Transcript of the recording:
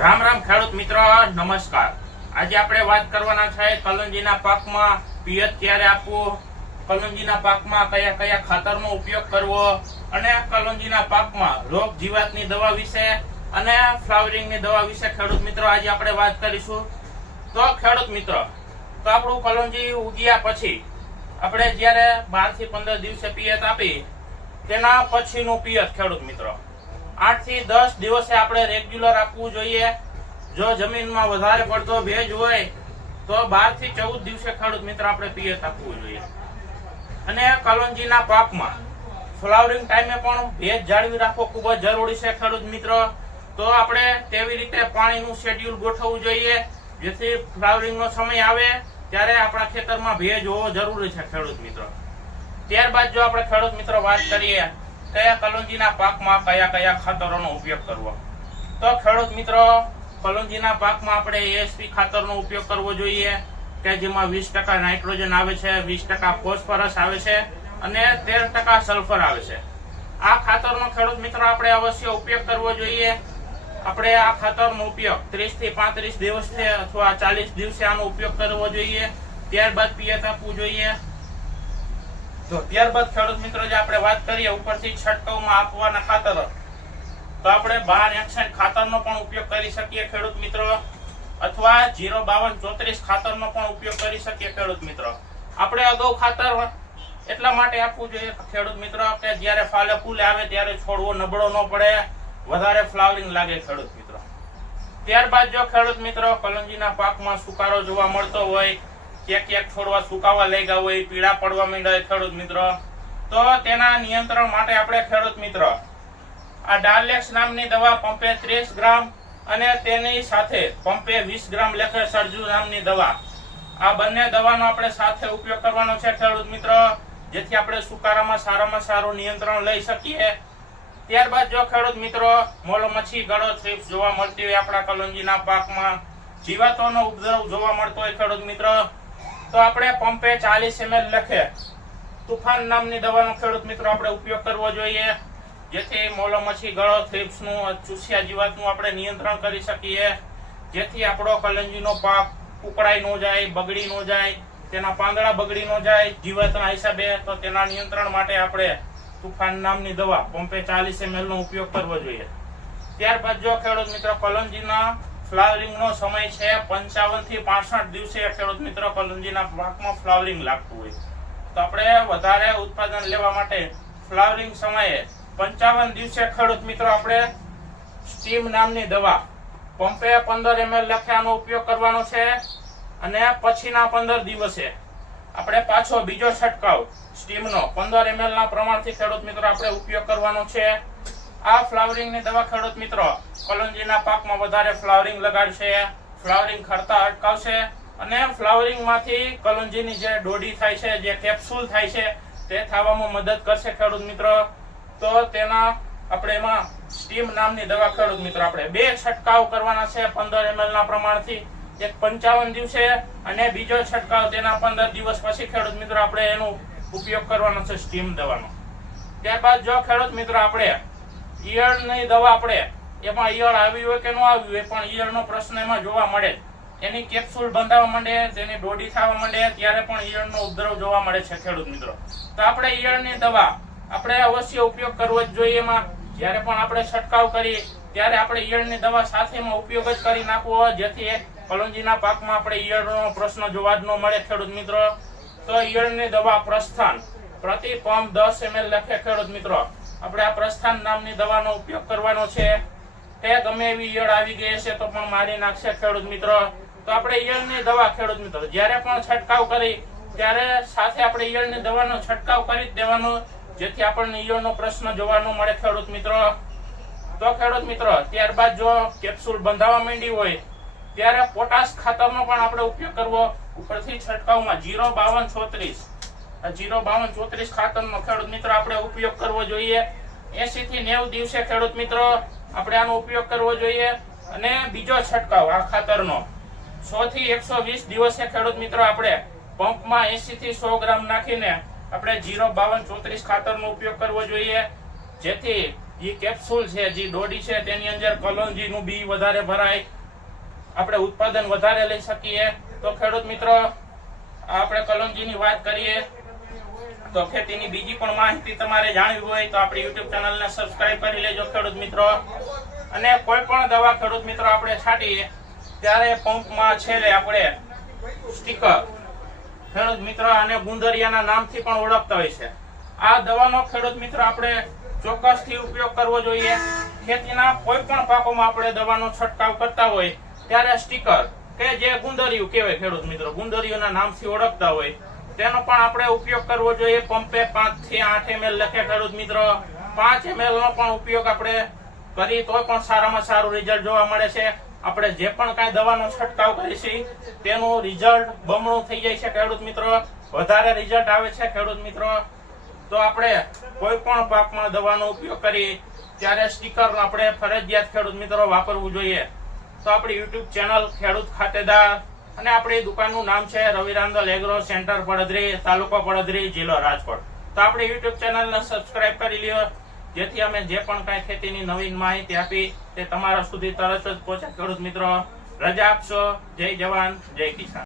રામ રામ ખેડૂત મિત્રો, નમસ્કાર. આજે આપણે વાત કરવાના છે કલંજીના પાકમાં પિયત ક્યારે આપવું કલંજીના પાકમાં કયા કયા ખાતરનો ઉપયોગ કરવો અને કલંજીના પાકમાં રોગ જીવાતની દવા વિશે અને ફ્લાવરિંગની દવા વિશે ખેડૂત મિત્રો આજે આપણે વાત કરીશું. તો ખેડૂત મિત્રો, તો આપણું કલંજી ઉગ્યા પછી આપણે જ્યારે બારથી પંદર દિવસે પિયત આપી, તેના પછીનું પિયત ખેડૂત મિત્રો. આઠથી દસ દિવસે આપણે રેગ્યુલર આપવું જોઈએ. જો જમીનમાં વધારે પડતો ભેજ હોય, તો બારથી ચૌદ દિવસે ખેડૂત મિત્ર આપણે પિયત આપવું જોઈએ. અને કલોંજીના પાકમાં ફ્લાવરિંગ ટાઈમે પણ ભેજ જાળવી રાખવો ખૂબ જ જરૂરી છે ખેડૂત મિત્રો. તો આપણે તેવી રીતે પાણીનું શેડ્યુલ ગોઠવવું જોઈએ. જેથી ફ્લાવરિંગનો સમય આવે, ત્યારે આપણા ખેતરમાં ભેજ હોવો જરૂરી છે ખેડૂત મિત્રો. ત્યારબાદ જો આપણે ખેડૂત મિત્રો વાત કરીએ કયા કલોંજીના પાકમાં કયા કયા ખાતરોનો ઉપયોગ કરવો? તો ખેડૂત મિત્રો કલોંજીના પાકમાં આપણે એએસપી ખાતરનો ઉપયોગ કરવો જોઈએ કે જેમાં વીસ ટકા નાઇટ્રોજન આવે છે, વીસ ટકા ફોસ્ફરસ આવે છે અને તેર ટકા સલ્ફર આવે છે. આ ખાતરનો ખેડૂત મિત્રો આપણે અવશ્ય ઉપયોગ કરવો જોઈએ. આપણે આ ખાતરનો ઉપયોગ ત્રીસથી પાંત્રીસ દિવસે અથવા ચાલીસ દિવસે આનો ઉપયોગ કરવો જોઈએ. ત્યારબાદ પિયત આપવું જોઈએ. તો ત્યારબાદ ખેડૂત મિત્રો જે આપણે વાત કરીએ, ઉપરથી છંટકાવમાં આપવાના ખાતર, તો આપણે બાર એકસઠ ખાતરનો પણ ઉપયોગ કરી શકીએ ખેડૂત મિત્રો. અથવા જીરો બાવન ચોત્રીસ ખાતરનો પણ ઉપયોગ કરી શકીએ ખેડૂત મિત્રો. આપણે અગાઉ ખાતર એટલા માટે આપવું જોઈએ ખેડૂત મિત્રો, આપણે જ્યારે ફાલે ફૂલે આવે ત્યારે છોડવો નબળો ન પડે, વધારે ફ્લાવરિંગ લાગે ખેડૂત મિત્રો. ત્યારબાદ જો ખેડૂત મિત્રો, કલંજીના પાકમાં સુકારો જોવા મળતો હોય ક્યાંક ક્યાંક છોડવા સુકાવા લઈ ગયા હોય, પીળા પડવા માંડ્યા હોય ખેડૂત મિત્રો. તો તેના નિયંત્રણ માટે આપણે ખેડૂત મિત્રો, આ ડાર્લેક્સ નામની દવા પંપે ત્રીસ ગ્રામ અને તેની સાથે પંપે વીસ ગ્રામ લેખે સરજુ નામની દવા. આ બંને દવાનો આપણે સાથે ઉપયોગ કરવાનો છે ખેડૂત મિત્રો, જેથી આપણે સુકારામાં સારામાં સારું નિયંત્રણ લઈ શકીએ. ત્યારબાદ જો ખેડૂત મિત્રો, મોલો મચ્છી, ગળો, થ્રીપ્સ જોવા મળતી હોય આપણા કલોંજીના પાકમાં, જીવાતોનો ઉપદ્રવ જોવા મળતો હોય ખેડૂત મિત્રો તો આપણે પંપે ચાલીસ એમએલ લખે. તુફાન નામની દવાનો ખેડૂત મિત્રો આપણે ઉપયોગ કરવો જોઈએ. જેથી મોલો મચ્છી ગળો, થ્રીપ્સનું, ચૂસિયા જીવાતનું આપણે નિયંત્રણ કરી શકીએ. જેથી આપણો કલંજીનો પાક ઉકળાઈ ન જાય, બગડી ન જાય, તેના પાંદડા બગડી ન જાય, જીવાતના હિસાબે તો તેના નિયંત્રણ માટે આપણે તુફાન નામની દવા પંપે ચાલીસ એમએલનો ઉપયોગ કરવો જોઈએ. ત્યારબાદ જો ખેડૂત મિત્રો કલંજીના ફ્લાવરિંગ નો સમય છે પંચાવનથી પાસઠ દિવસે ખેડૂત મિત્રો કલંજીના પાકમાં ફ્લાવરિંગ લાગતું હોય તો આપણે વધારે ઉત્પાદન લેવા માટે ફ્લાવરિંગ સમયે પંચાવન દિવસે ખેડૂત મિત્રો આપણે સ્ટીમ નામની દવા પંપે પંદર એમએલ લખ્યાનો ઉપયોગ કરવાનો છે અને પછીના પંદર દિવસે આપણે પાછો બીજો છંટકાવ સ્ટીમનો. પંદર એમએલના પ્રમાણથી ખેડૂત મિત્રો આપણે ઉપયોગ કરવાનો છે. આ ફ્લાવરિંગની દવા ખેડૂત મિત્રો કલોંજીના પાકમાં વધારે ફ્લાવરિંગ લગાડશે, ફ્લાવરિંગ ખરતા અટકાવશે અને ફ્લાવરિંગમાંથી કલોંજીની જે ડોડી થાય છે, જે કેપ્સ્યુલ થાય છે, તે થવામાં મદદ કરશે ખેડૂત મિત્રો. તો તેના આપણે એમાં સ્ટીમ નામની દવા ખેડૂત મિત્રો આપણે બે છંટકાવ કરવાના છે પંદર એમએલ ના પ્રમાણથી. એક પંચાવન દિવસે અને બીજો છંટકાવ તેના પંદર દિવસ પછી ખેડૂત મિત્રો આપણે એનો ઉપયોગ કરવાનો છે સ્ટીમ દવાનો. ત્યારબાદ જો ખેડૂત મિત્રો આપણે ઈયળની દવા આપણે એમાં ઈયળ આવી હોય કે ન આવી હોય, પણ ઈયળનો પ્રશ્ન એમાં જોવા મળે એની કેપ્સ્યુલ બંધાવા માંડે તેની ડોડી થવા માંડે, ત્યારે પણ ઈયળનો ઉપદ્રવ જોવા મળે છે, ખેડૂત મિત્રો. તો આપણે ઈયળની દવા, આપણે અવશ્ય ઉપયોગ કરવો જ જોઈએ એમાં. જ્યારે પણ આપણે છંટકાવ કરીએ, ત્યારે આપણે ઈયળની દવા સાથેમાં ઉપયોગ જ કરી નાખવો જેથી કલોંજીના પાકમાં આપણે ઈયળનો પ્રશ્ન જોવા જ ન મળે, ખેડૂત મિત્રો. તો ઈયળની દવા પ્રસ્થાન. પ્રતિ પંપ દસ એમએલ લખે, ખેડૂત મિત્રો. આપણે આ પ્રસ્થાન નામની દવાનો ઉપયોગ કરવાનો છે. તે ગમે એવી ઈયળ આવી ગઈ હશે તો પણ મારી નાખશે ખેડૂત મિત્રો. તો આપણે ઈયળની દવા ખેડૂત મિત્રો. જ્યારે પણ છંટકાવ કરી, ત્યારે સાથે આપણે ઈયળની દવાનો છંટકાવ કરી જ દેવાનો. જેથી આપણને ઈયળનો પ્રશ્ન જોવાનો મળે ખેડૂત મિત્રો. તો ખેડૂત મિત્રો, ત્યારબાદ જો કેપ્સ્યુલ બંધાવા માંડી હોય, ત્યારે પોટાશ ખાતરનો પણ આપણે ઉપયોગ કરવો. ઉપરથી છંટકાવમાં જીરો બાવન ચોત્રીસ. જીરો બાવન ચોત્રીસ ખાતરનો ખેડૂત મિત્રો આપણે ઉપયોગ કરવો જોઈએ. એસી થી નેવ દિવસે ખેડૂત મિત્રો આપણે આનો ઉપયોગ કરવો જોઈએ અને બીજો છંટકાવ આ ખાતરનો. સો થી એકસો વીસ દિવસે ખેડૂત મિત્રો આપણે પંપમાં એસી થી સો ગ્રામ નાખીને આપણે જીરો બાવન ચોત્રીસ ખાતરનો ઉપયોગ કરવો જોઈએ. જેથી એ કેપ્સ્યુલ છે, જે ડોડી છે, તેની અંદર કલોંજીનું બી વધારે ભરાય. આપણે ઉત્પાદન વધારે લઈ શકીએ. તો ખેડૂત મિત્રો આપણે કલોંજીની વાત કરીએ. તો ખેતીની બીજી પણ માહિતી તમારે જાણવી હોય તો આપણી યુટ્યુબ ચેનલને સબસ્ક્રાઇબ કરી લેજો, ખેડૂત મિત્રો. અને કોઈ પણ દવા, ખેડૂત મિત્રો, આપણે છાંટીએ, ત્યારે પંપમાં છેલ્લે આપણે સ્ટીકર ખેડૂત મિત્ર અને ગુંદરિયાના નામથી પણ ઓળખતા હોય છે. આ દવાનો, ખેડૂત મિત્ર, આપણે ચોક્કસથી ઉપયોગ કરવો જોઈએ. ખેતીના કોઈ પણ પાકોમાં આપણે દવાનો છંટકાવ કરતા હોય, ત્યારે સ્ટીકર કે જે ગુંદરિયું કહેવાય, ખેડૂત મિત્રો, ગુંદરિયુંના નામથી ઓળખતા હોય. તેનો પણ આપણે ઉપયોગ કરવો જોઈએ. પંપે પાંચથી આઠ એમએલ લખે ખેડૂત મિત્રો. પાંચ એમએલ નો પણ ઉપયોગ આપણે કરી તો પણ સારામાં સારું રિઝલ્ટ જોવા મળે છે. આપણે જે પણ કાંઈ દવાનો છંટકાવ કરીશી, તેનું રિઝલ્ટ બમણું થઈ જાય છે ખેડૂત મિત્રો. વધારે રિઝલ્ટ આવે છે ખેડૂત મિત્રો. તો આપણે કોઈ પણ પાકમાં દવાનો ઉપયોગ કરી, ત્યારે સ્ટીકર આપણે ફરજિયાત ખેડૂત મિત્રો વાપરવું જોઈએ. તો આપણી યુટ્યુબ ચેનલ ખેડૂત ખાતેદાર અને આપણી દુકાનનું નામ છે રવિરાંદલ એગ્રો સેન્ટર પડદરી, તાલુકો પડદરી, જિલ્લો રાજકોટ. તો આપણી યુટ્યુબ ચેનલને સબસ્ક્રાઇબ કરી લ્યો, જેથી અમે જે પણ કાંઈ ખેતીની નવીન માહિતી આપી, તે તમારા સુધી તરત જ પહોંચે. ખેડૂત મિત્રો, રજા આપશો. જય જવાન, જય કિસાન.